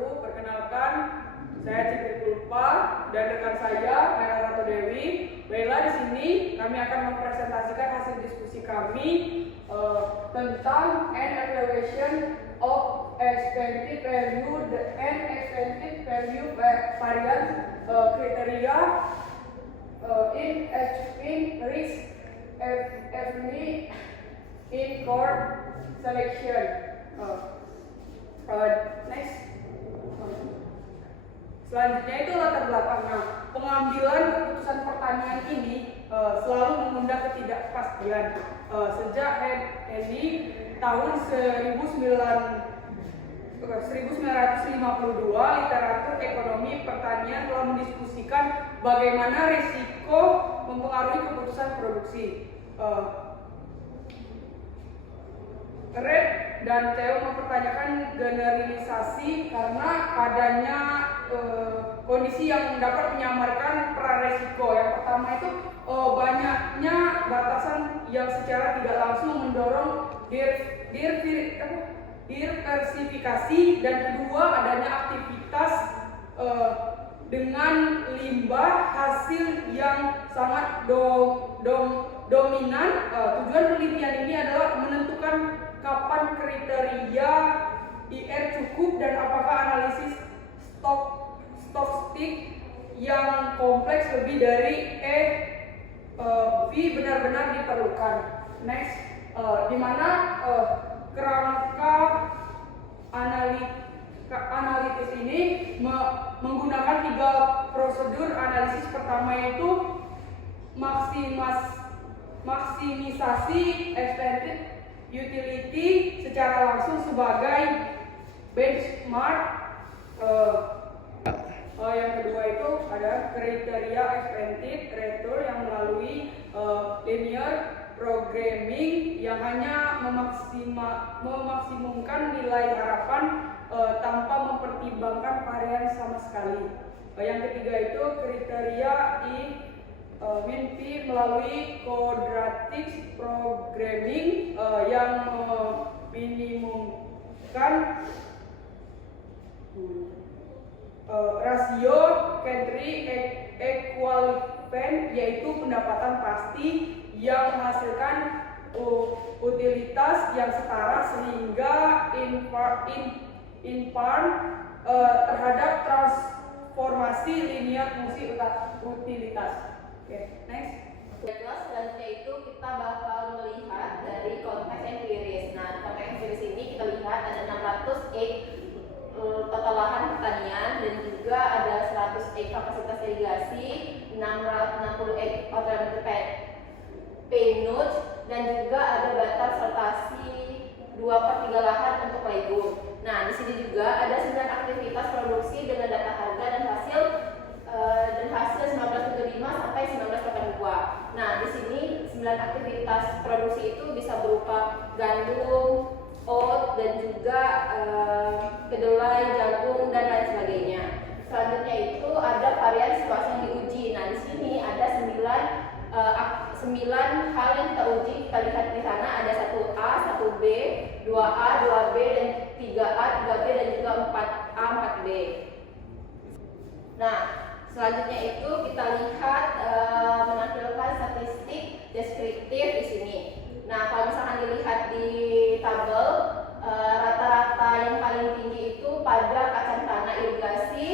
wabarakatuh. Perkenalkan, saya Citri Kulpa dan rekan saya Mela Ratu Dewi. Baiklah, di sini kami akan mempresentasikan hasil diskusi kami tentang an evaluation of expected value and expected value variance criteria in achieving risk efficiency in core selection. Next. Selanjutnya itu latar belakang. Nah, pengambilan keputusan pertanian ini selalu mengundang ketidakpastian. Sejak Henry tahun 1952, literatur ekonomi pertanian telah mendiskusikan bagaimana risiko mempengaruhi keputusan produksi. Red dan Theo mempertanyakan generalisasi karena adanya kondisi yang dapat menyamarkan peran risiko. Yang pertama itu banyaknya batasan yang secara tidak langsung mendorong diversifikasi, dan kedua adanya aktivitas dengan limbah hasil yang sangat dominan. Tujuan penelitian ini adalah menentukan kapan kriteria IR cukup dan apakah analisis stochastik yang kompleks lebih dari V benar-benar diperlukan. Next, di mana kerangka analitis ini menggunakan 3 prosedur analisis. Pertama yaitu maksimisasi expected utility secara langsung sebagai benchmark. Yang kedua itu ada kriteria expected return yang melalui linear programming yang hanya memaksimumkan nilai harapan tanpa mempertimbangkan varian sama sekali. Yang ketiga itu kriteria min P melalui quadratic programming yang meminimumkan rasio country equivalent, yaitu pendapatan pasti yang menghasilkan utilitas yang setara sehingga in part terhadap transformasi linear fungsi utilitas. Next. Kelas selanjutnya itu kita bakal melihat dari konteks empiris. Nah, di konteks empiris ini kita lihat ada 600 total lahan pertanian dan juga ada 100 kapasitas irigasi, 660 alternatif penut, dan juga ada batas rotasi 2/3 lahan untuk legum. Nah, di sini juga ada 9 aktivitas produksi dengan data harga dan hasil 1975 sampai 1982. Nah, di sini 9 aktivitas produksi itu bisa berupa gandum, oat, dan juga kedelai, jagung, dan lain sebagainya. Selanjutnya itu ada varian situasi yang diuji. Nah, di sini ada 9 hal yang kita uji. Kita lihat di sana ada 1A, 1B, 2A, 2B, dan 3A, 3B, dan juga 4A, 4B. Nah, selanjutnya itu kita lihat menampilkan statistik deskriptif di sini. Nah, kalau misalkan dilihat di tabel, rata-rata yang paling tinggi itu pada kacang tanah irigasi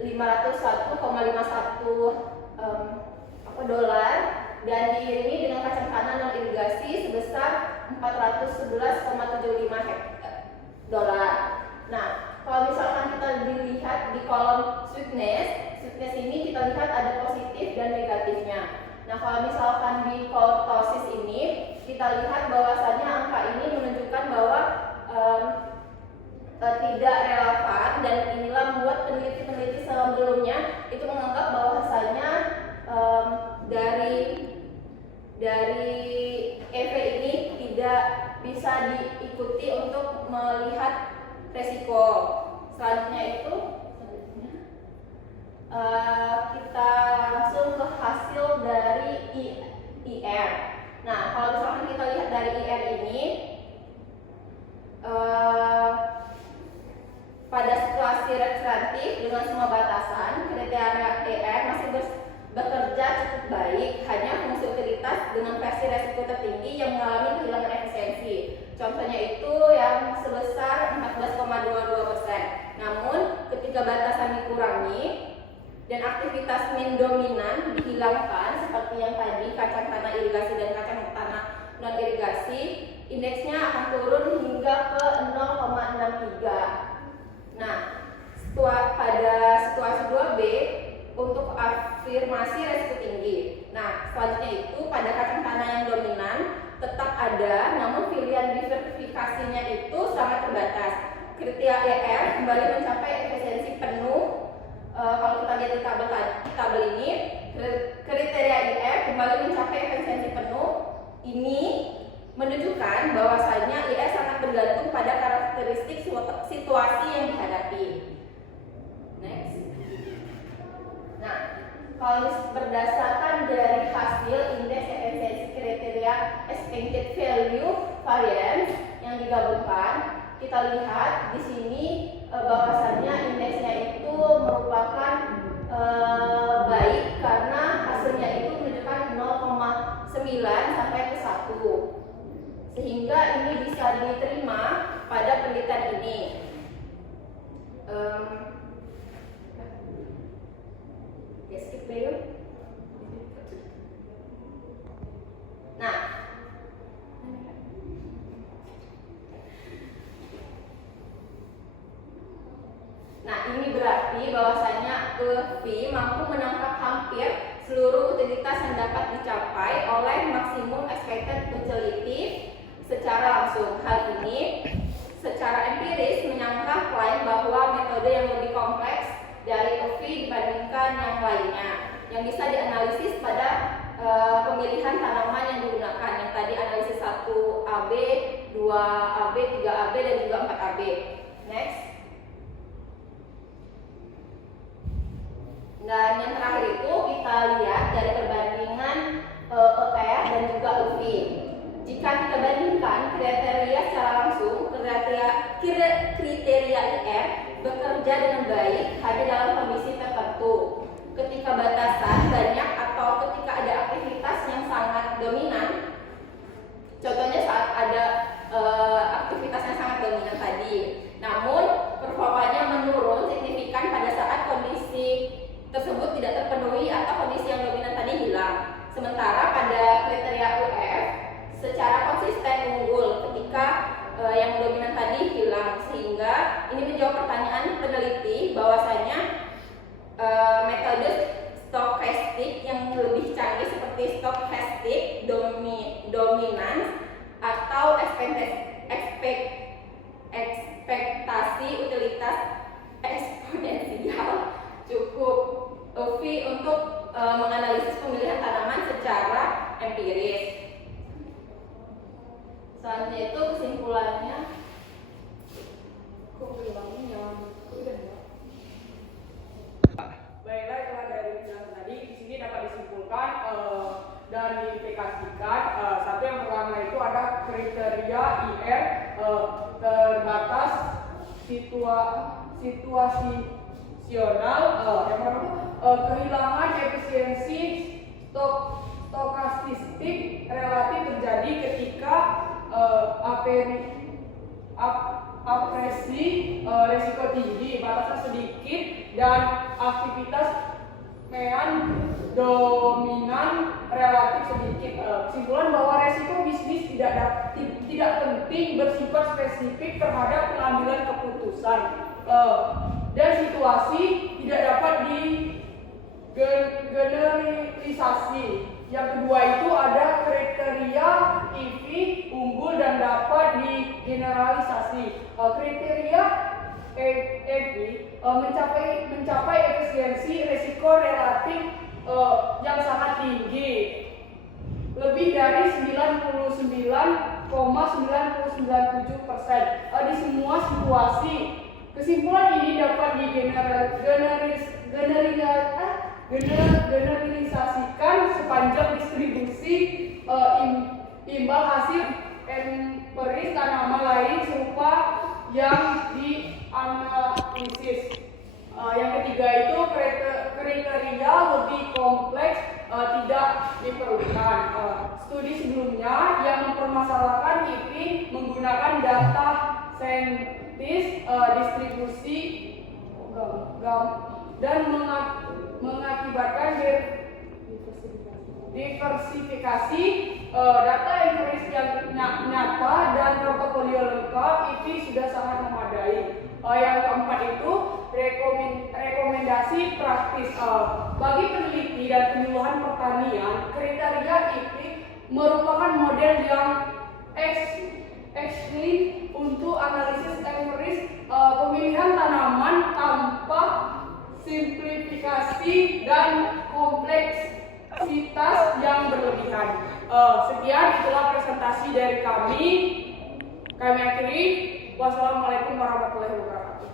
501,51 dolar, dan diiringi dengan kacang tanah non irigasi sebesar 411,75 dolar. Nah, kalau misalkan kita dilihat di kolom sweetness ini kita lihat ada positif dan negatifnya. Nah, kalau misalkan di kurtosis ini kita lihat bahwasannya angka ini menunjukkan bahwa tidak relevan, dan inilah membuat peneliti-peneliti sebelumnya itu menganggap bahwasanya dari EV ini tidak bisa diikuti untuk melihat resiko. Selanjutnya itu kita langsung ke hasil dari IR. Nah, kalau misalkan kita lihat dari IR ini pada aktivitas min dominan dihilangkan seperti yang tadi kacang tanah irigasi dan kacang tanah non irigasi, indeksnya akan turun hingga ke 0,63. Nah, pada situasi 2B untuk afirmasi resiko tinggi. Nah, selanjutnya itu pada kacang tanah yang dominan tetap ada, namun pilihan diversifikasinya itu sangat terbatas. Kriteria ER kembali mencapai efisiensi penuh. Kalau kita lihat di tabel ini, kriteria IR kembali mencapai efisiensi penuh. Ini menunjukkan bahwasanya IR sangat bergantung pada karakteristik situasi yang dihadapi. Next. Nah, kalau berdasarkan dari hasil indeks efisiensi kriteria expected value variance yang digabungkan, kita lihat di sini bahwasannya indeksnya itu merupakan baik karena hasilnya itu menunjukkan 0,9 sampai ke 1, sehingga ini bisa diterima pada penelitian ini. Ya, skip dulu. Nah, ini berarti bahwasanya EV mampu menangkap hampir seluruh utilitas yang dapat dicapai oleh maksimum expected utility secara langsung. Hal ini secara empiris menyangka klaim bahwa metode yang lebih kompleks dari EV dibandingkan yang lainnya, yang bisa dianalisis pada pemilihan tanaman yang digunakan, yang tadi analisis 1AB, 2AB, 3AB, dan juga 4AB. Next. Dan yang terakhir itu kita lihat dari perbandingan ER dan juga EV. Jika kita bandingkan kriteria secara langsung, kriteria IR bekerja dengan baik hanya dalam kondisi tertentu. Ketika batasan banyak atau ketika ada aktivitas yang sangat dominan, contohnya saat ada aktivitas yang sangat dominan tadi. Namun performanya menurun signifikan pada saat kondisi tersebut tidak terpenuhi atau kondisi yang dominan tadi hilang. Sementara pada kriteria UF secara konsisten unggul ketika yang dominan tadi hilang, sehingga ini menjawab pertanyaan peneliti bahwasanya metode stokastik yang lebih canggih seperti stokastik dominans atau ekspektasi utilitas eksponensial cukup EV untuk menganalisis pemilihan tanaman secara empiris. Selanjutnya itu kesimpulannya. Baiklah, setelah dari penjelasan tadi, di sini dapat disimpulkan dan diaplikasikan. Satu yang pertama itu ada kriteria IR terbatas situasional. Yang pertama kehilangan efisiensi stokastik relatif terjadi ketika apresi resiko tinggi, batasan sedikit, dan aktivitas mean dominan relatif sedikit. Kesimpulan bahwa resiko bisnis tidak penting bersifat spesifik terhadap pengambilan keputusan, dan situasi tidak dapat digeneralisasi. Yang kedua itu ada kriteria EV unggul dan dapat digeneralisasi. Kriteria EV mencapai efisiensi risiko relatif yang sangat tinggi, lebih dari 99,997% di semua situasi. Kesimpulan ini dapat generalisasikan sepanjang distribusi imbal hasil empiris tanaman lain serupa yang dianalisis. Yang ketiga itu kriteria lebih kompleks tidak diperlukan. Studi sebelumnya yang mempermasalahkan ini menggunakan data saintis distribusi dan mengakibatkan diversifikasi data empiris yang nyata dan portofolio lengkap itu sudah sangat memadai. Yang keempat itu rekomendasi praktis bagi peneliti dan penyuluhan pertanian. Kriteria IP merupakan model yang eksklusif untuk analisis empiris pemilihan tanaman tanpa simplifikasi dan kompleksitas yang berlebihan. Sekian itulah presentasi dari kami. Kami akhiri. Wassalamualaikum warahmatullahi wabarakatuh.